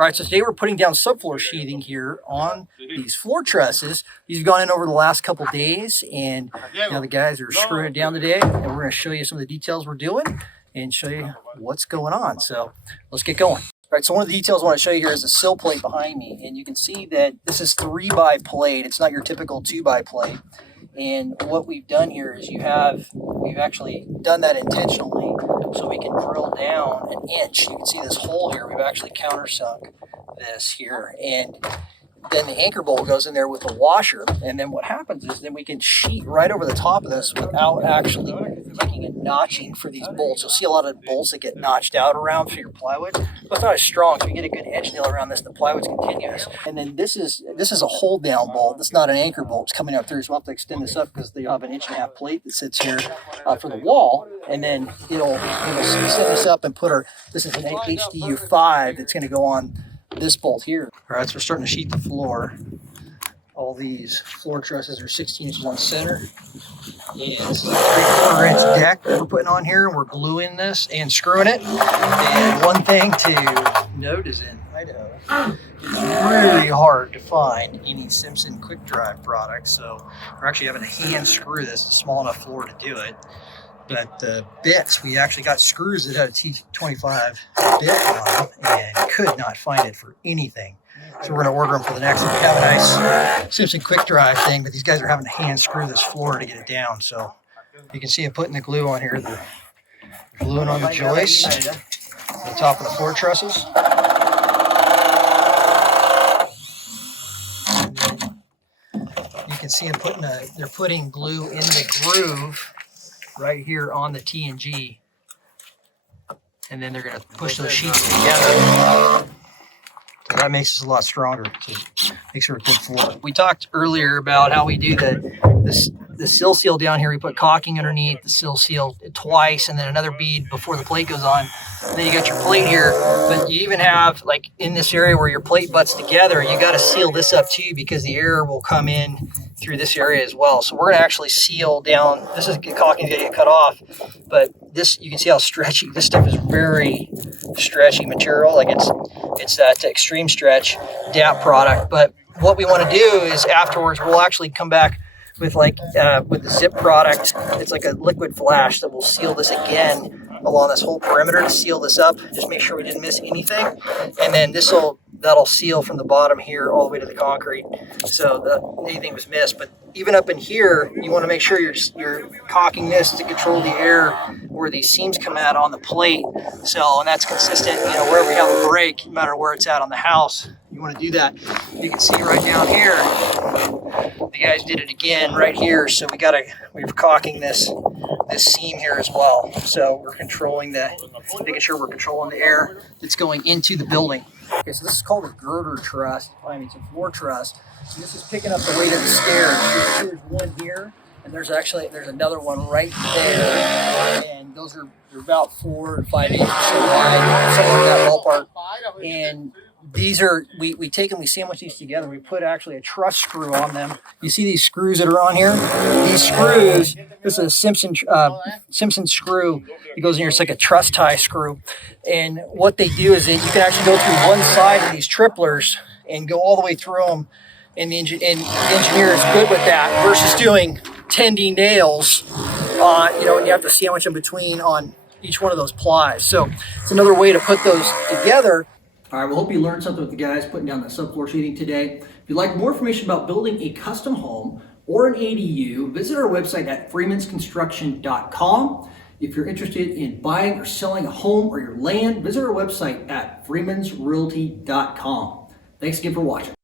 All right, so today we're putting down subfloor sheathing here on these floor trusses. These have gone in over the last couple days, and now the guys are screwing it down today, and we're going to show you some of the details we're doing and show you what's going on. So let's get going. All right, so one of the details I want to show you here is the sill plate behind me, and you can see that this is 3x plate. It's not your typical 2x plate. And what we've done here is we've actually done that intentionally so we can drill down an inch. You can see this hole here. We've actually countersunk this here. And then the anchor bolt goes in there with the washer. And then what happens is then we can sheet right over the top of this without actually making a notching for these bolts. You'll see a lot of bolts that get notched out around for your plywood. But it's not as strong, so you get a good edge nail around this. The plywood's continuous. And then this is a hold down bolt. It's not an anchor bolt. It's coming up through. So we'll have to extend this up because they have an 1.5-inch plate that sits here for the wall. And then it'll set this up and put this is an HDU 5 that's going to go on this bolt here. All right, so we're starting to sheet the floor. All these floor trusses are 16 inches on center. And this is a 3/4-inch deck that we're putting on here. We're gluing this and screwing it. And one thing to note is in Idaho, it's really hard to find any Simpson quick drive products. So we're actually having to hand screw this, a small enough floor to do it. But the bits, we actually got screws that had a T25 bit on them and could not find it for anything. So we're going to order them for the next one. We have a nice Simpson quick drive thing, but these guys are having to hand screw this floor to get it down. So you can see I'm putting the glue on here. They're gluing on the joist on the top of the floor trusses. You can see they're putting glue in the groove right here on the T&G, and then they're going to push those sheets together. So that makes us a lot stronger. So it makes for a good floor. We talked earlier about how we do the sill seal down here. We put caulking underneath the sill seal twice, and then another bead before the plate goes on. And then you got your plate here, but you even have, like in this area where your plate butts together, you got to seal this up too because the air will come in through this area as well. So we're going to actually seal down. This is caulking going to get cut off, but this, you can see how stretchy. This stuff is very stretchy material. Like it's that extreme stretch DAP product. But what we want to do is afterwards, we'll actually come back with with the zip product. It's like a liquid flash that will seal this again along this whole perimeter to seal this up. Just make sure we didn't miss anything. And then that'll seal from the bottom here all the way to the concrete. So anything was missed. But even up in here, you want to make sure you're caulking this to control the air where these seams come out on the plate. So, and that's consistent, wherever we have a break, no matter where it's at on the house, you want to do that. You can see right down here, the guys did it again right here. So we're caulking this seam here as well. So we're making sure we're controlling the air that's going into the building. Okay, so this is called a girder truss. It's a floor truss. And this is picking up the weight of the stairs. There's one here, and there's another one right there. And those are about 4 to 5 inches wide, something like that ballpark. And these are, we take them, we sandwich these together. We put actually a truss screw on them. You see these screws that are on here? These screws, this is a Simpson screw. It goes in here, it's like a truss tie screw. And what they do is you can actually go through one side of these triplers and go all the way through them. And the engineer is good with that versus doing 10D nails, and you have to sandwich them between on each one of those plies. So it's another way to put those together. All right, well, hope you learned something with the guys putting down the subfloor sheathing today. If you'd like more information about building a custom home or an ADU, visit our website at freemansconstruction.com. If you're interested in buying or selling a home or your land, visit our website at freemansrealty.com. Thanks again for watching.